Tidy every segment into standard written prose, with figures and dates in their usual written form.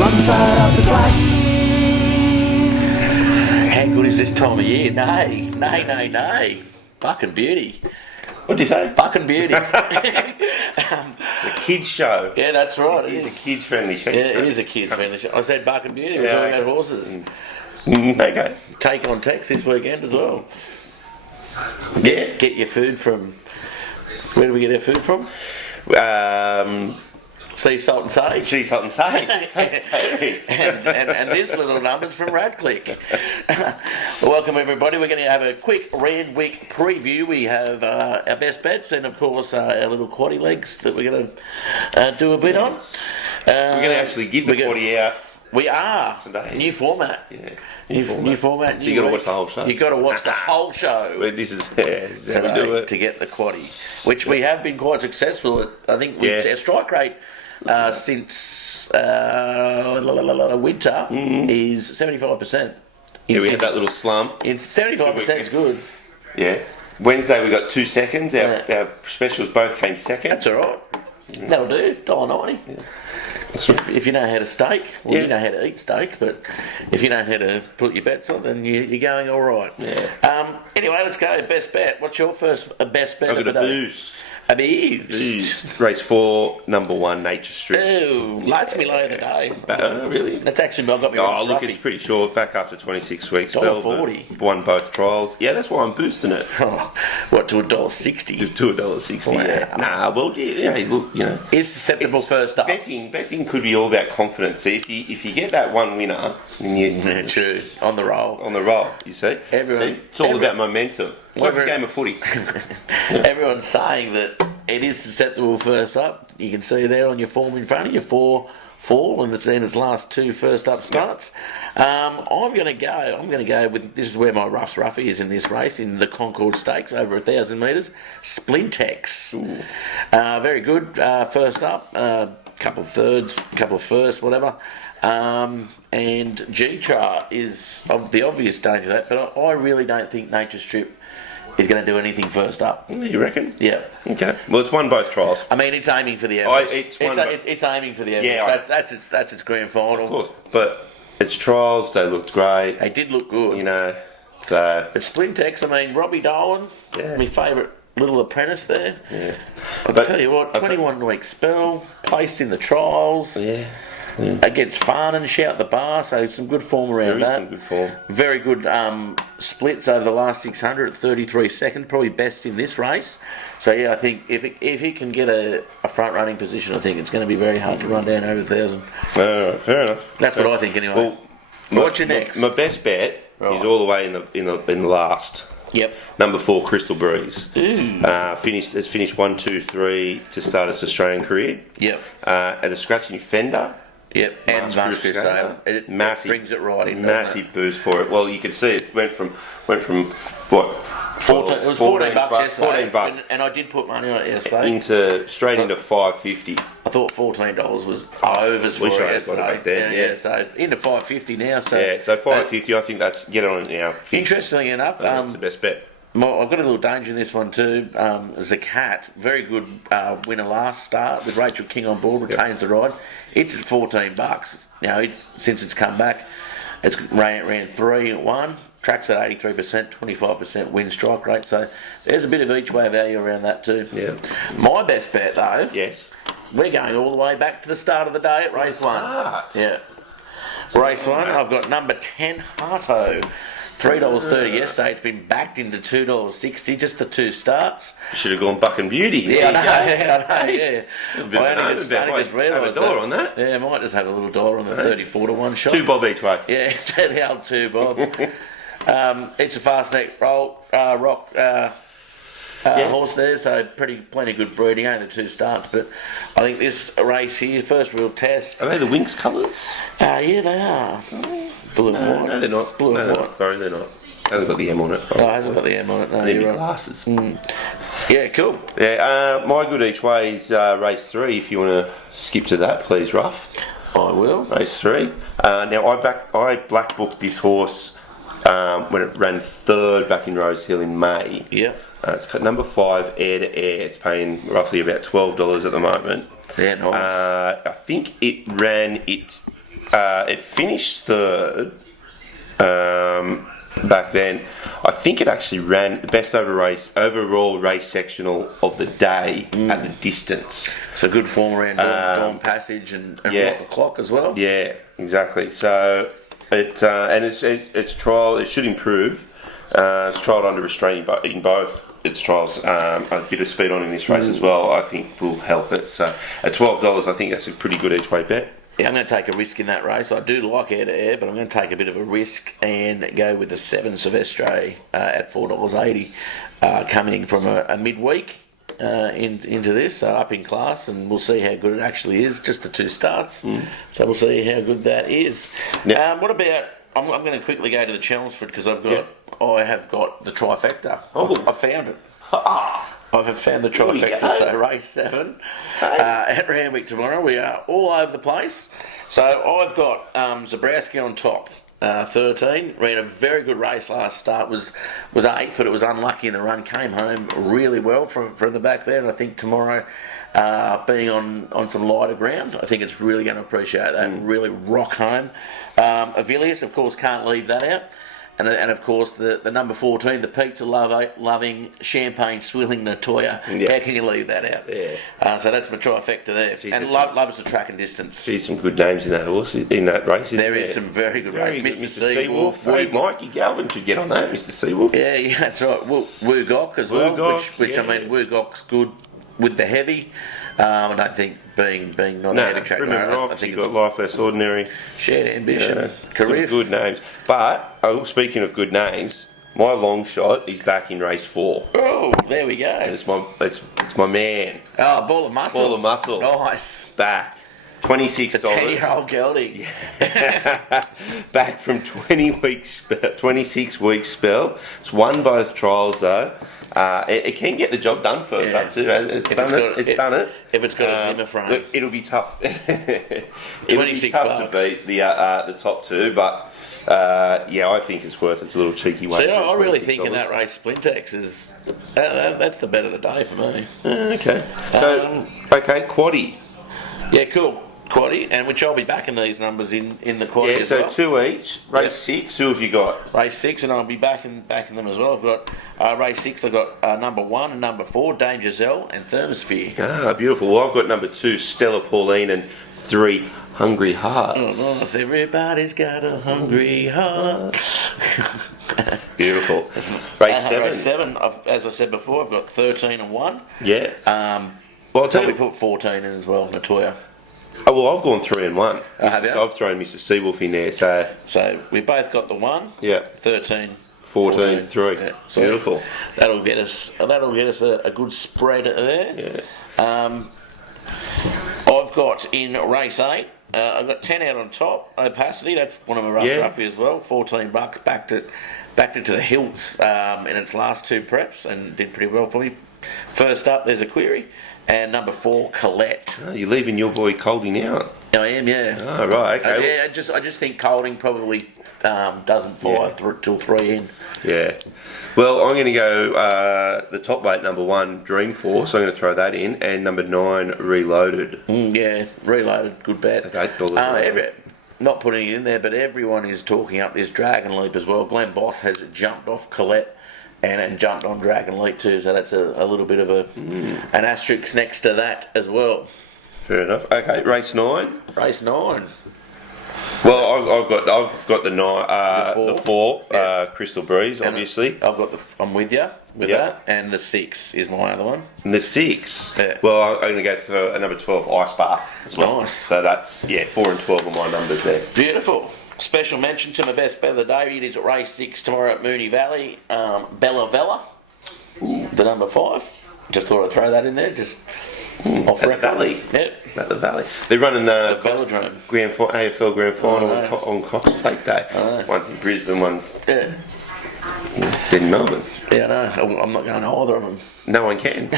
wrong side of the tracks. How good is this time of year? Nay. Fucking beauty. What did you say? Fucking beauty. It's a kids show. Yeah, that's right. It is a kids friendly show. Yeah, it is a kids friendly show. I said buck and beauty. We're talking about horses. Okay. Take on Tex this weekend as well. Yeah. Get your food from. Where do we get our food from? Sea Salt and Sage. Sea Salt and Sage. and this little number's from Radcliffe. Welcome everybody. We're going to have a quick Rand Week preview. We have our best bets and of course our little quaddie legs that we're going to do a bit on. We're going to actually give the quaddie out. We are today. New format. Yeah. New format. So you got to watch the whole show. You got to watch the whole show. Well, this is how we do it to get the quaddie, which we have been quite successful at. I think our strike rate since winter is 75%. Yeah, we had that little slump. It's 75% is good. Yeah. Wednesday we got 2 seconds. Our specials both came second. That's all right. That'll do. $1.90. Yeah. If you know how to stake, you know how to eat steak, but if you know how to put your bets on, then you're going all right. Yeah. Anyway, let's go. Best bet. What's your first best bet I've of got the a day? boost. A boost. Race 4, number 1, Nature Strip. Oh, lights me low of the day. Really? That's actually got me. Oh, look, it's pretty short. Back after 26 weeks. $1.40. Won both trials. Yeah, that's why I'm boosting it. Oh, what, to $1.60? To $1.60. Wow. Yeah. Nah, well, yeah, look, is susceptible first up. Betting could be all about confidence. See, if you get that one winner, then you true on the roll. You see, it's all about momentum. It's like a game of footy. Everyone's saying that it is susceptible first up. You can see there on your form in front of you, 4 and it's in its last 2 first up starts. I'm going to go with, this is where my rough is in this race, in the Concord Stakes, over 1,000 metres. Splintex. Very good first up. Couple of thirds, couple of firsts, whatever. And G-Chart is of the obvious danger of that, but I really don't think Nature Strip is going to do anything first up. You reckon? Yeah. Okay. Well, it's won both trials. I mean, it's aiming for the Everest. It's aiming for the Everest. Yeah, that's its grand final. Of course. But its trials, they looked great. They did look good. So. But Splintex, I mean, Robbie Darwin, my favourite little apprentice there. Yeah. I'll tell you what, 21-week spell, placed in the trials. Yeah. Against Farn and Shout the Bar, so some good form around that. Some good form. Very good splits over the last 600 at 33 seconds, probably best in this race. So yeah, I think if he can get a front running position, I think it's going to be very hard to run down over 1,000. Fair enough. That's what I think anyway. Well, what's your next? My best bet is all the way in the last. Yep. Number 4, Crystal Breeze. It's finished 1, 2, 3 to start its Australian career. Yep. As a scratching fender. Yep, and Master Sale. It brings it right in. Massive boost for it. Well, you can see it went from what? 14. It was $14 yesterday. $14, and I did put money on it yesterday. Into $5.50. I thought $14 was overs for it yesterday. Back then, yeah, so into $5.50 now. So $5.50. I think that's get on it now. Interestingly enough, that's the best bet. I've got a little danger in this one too. Zakat, very good winner last start with Rachel King on board, retains the ride. It's at $14. Since it's come back, it's ran 3 at 1. Tracks at 83%, 25% win strike rate. So there's a bit of each way value around that too. Yeah. My best bet though. Yes. We're going all the way back to the start of the day at race 1. Yeah. Race 1. I've got number 10 Harto. $3.30 yesterday. It's been backed into $2.60. Just the 2 starts. You should have gone Buck and Beauty. Yeah, I know. Yeah. I only just realised that. $1 on that. Yeah, I might just have a little dollar on the 34 to 1 shot. $2 each way. Yeah, the old $2. It's a fast neck rock horse there, so plenty good breeding. Only the 2 starts, but I think this race here, first real test. Are they the Winx colours? Yeah, they are. Blue and white. No, they're not. Blue and white. Sorry, they're not. Hasn't got the M on it. No, it hasn't got the M on it. No, they're right. glasses. Yeah, cool. Yeah, my good each way is race 3. If you want to skip to that, please, Ruff. I will. Race 3. Now I black booked this horse when it ran 3rd back in Rose Hill in May. Yeah. It's got number 5, Air to Air. It's paying roughly about $12 at the moment. Yeah, nice. I think it ran its it finished third back then. I think it actually ran best overall race sectional of the day at the distance. So good form around Dawn Passage and yeah. Rock the Clock as well. Yeah, exactly. So its trial, it should improve. It's trialled under restraint in both its trials. A bit of speed on in this race as well, I think, will help it. So at $12, I think that's a pretty good each way bet. Yeah, I'm going to take a risk in that race. I do like air to air, but I'm going to take a bit of a risk and go with the 7 Silvestre at $4.80, coming from a midweek into this, so up in class, and we'll see how good it actually is. Just the 2 starts, so we'll see how good that is. What about? I'm going to quickly go to the Chelmsford because I have got the trifecta. Oh, I found it. I have found the trifecta, so race 7 at Randwick tomorrow. We are all over the place. So I've got Zabrowski on top, 13. Ran a very good race last start. Was 8th, but it was unlucky in the run. Came home really well from the back there, and I think tomorrow, being on some lighter ground, I think it's really going to appreciate that. Really rock home. Avilius, of course, can't leave that out. And of course, the number 14, the pizza loving, champagne swilling Natoya. Yeah. How can you leave that out? Yeah. So that's my trifecta there. And loves the track and distance. See some good names in that horse, in that race. There is some very good races. Mr. Seawolf. Mikey Galvin should get on that, Mr. Seawolf. Yeah, that's right. Woogok as well. Which I mean, Woogok's good with the heavy. I don't think being not a heavy track. I think you've got Life Less Ordinary, Shared Ambition, some good names. But speaking of good names, my long shot is back in race 4. Oh, there we go. It's my man. Oh, Ball of Muscle. Ball of Muscle. Nice. Back. $26. The 10-year-old gelding. Back from 26 weeks spell. It's won both trials though. It can get the job done first up too. It's done it. If it's got a Zimmer frame. Look, it'll be tough. It'll be 26 tough to beat the top 2, but I think it's worth it. It's a little cheeky one. See, I really think in that race, Splintex is that's the bet of the day for me. Okay. So quaddie. Yeah, cool. Quaddie, and which I'll be backing these numbers in the quaddie as well. Yeah, so 2 each. Race 6, who have you got? Race 6, and I'll be backing them as well. I've got race 6, I've got number 1 and number 4, Danger Zell and Thermosphere. Ah, beautiful. Well, I've got number 2, Stella Pauline, and 3, Hungry Heart. Oh, nice. Everybody's got a hungry heart. Beautiful. Race 7. Race 7, as I said before, I've got 13 and 1. Yeah. Well, I'll probably put 14 in as well, Natoya. Oh, well, I've gone 3 and 1. So I've thrown Mr. Seawolf in there, so we both got the 1. Yeah. 13. 14, 3. Yeah. So beautiful. That'll get us a good spread there. Yeah. I've got in race 8. I've got 10 out on top. Opacity, that's one of my roughie as well. $14, backed it to the hilts in its last 2 preps and did pretty well for me. First up, there's a query. And number 4, Colette. Oh, you're leaving your boy Colding out. I am, yeah. Oh, right, okay. I just think Colding probably doesn't fall till 3 in. Yeah. Well, I'm going to go the top weight, number 1, Dreamforce. I'm going to throw that in. And number 9, Reloaded. Reloaded, good bet. At $8. Not putting it in there, but everyone is talking up this Dragon Leap as well. Glenn Boss has jumped off Colette and jumped on Dragon Leap too, so that's a little bit of an asterisk next to that as well. Fair enough. Okay, race 9. Race 9. Well, I've got the 9, the 4, Yeah. Crystal Breeze, And obviously. I'm with you with that, and the 6 is my other one. And the 6. Yeah. Well, I'm going to go for a number 12, Ice Bath as well. Nice. So that's 4 and 12 are my numbers there. Beautiful. Special mention to my best bet of the day. It is at race 6 tomorrow at Moonee Valley. Bella Vella, the number 5. Just thought I'd throw that in there. Just off At the record. Valley. Yep. At the Valley. They're running Velodrome. AFL Grand Final on Cox Plate Day. One's in Brisbane, one's Yeah. in Melbourne. Yeah, no, I'm not going to either of them. No one can.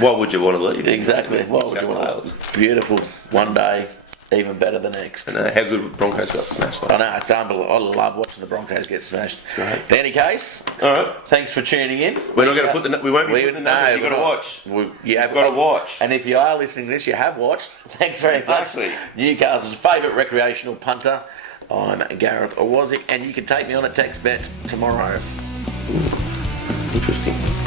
Why would you want to leave? Exactly. Why would you want to? Beautiful. One day. even better the next. I know how good Broncos got smashed. I know, it's unbelievable. I love watching the Broncos get smashed. It's great. In any case, All right. thanks for tuning in. We're not going to put the. We won't be putting the numbers. You've got to watch. You've got to watch. And if you are listening to this, you have watched. Thanks very Exactly. much. Newcastle's favourite recreational punter. I'm Gareth or Wasik, and you can take me on at TextBet tomorrow. Interesting.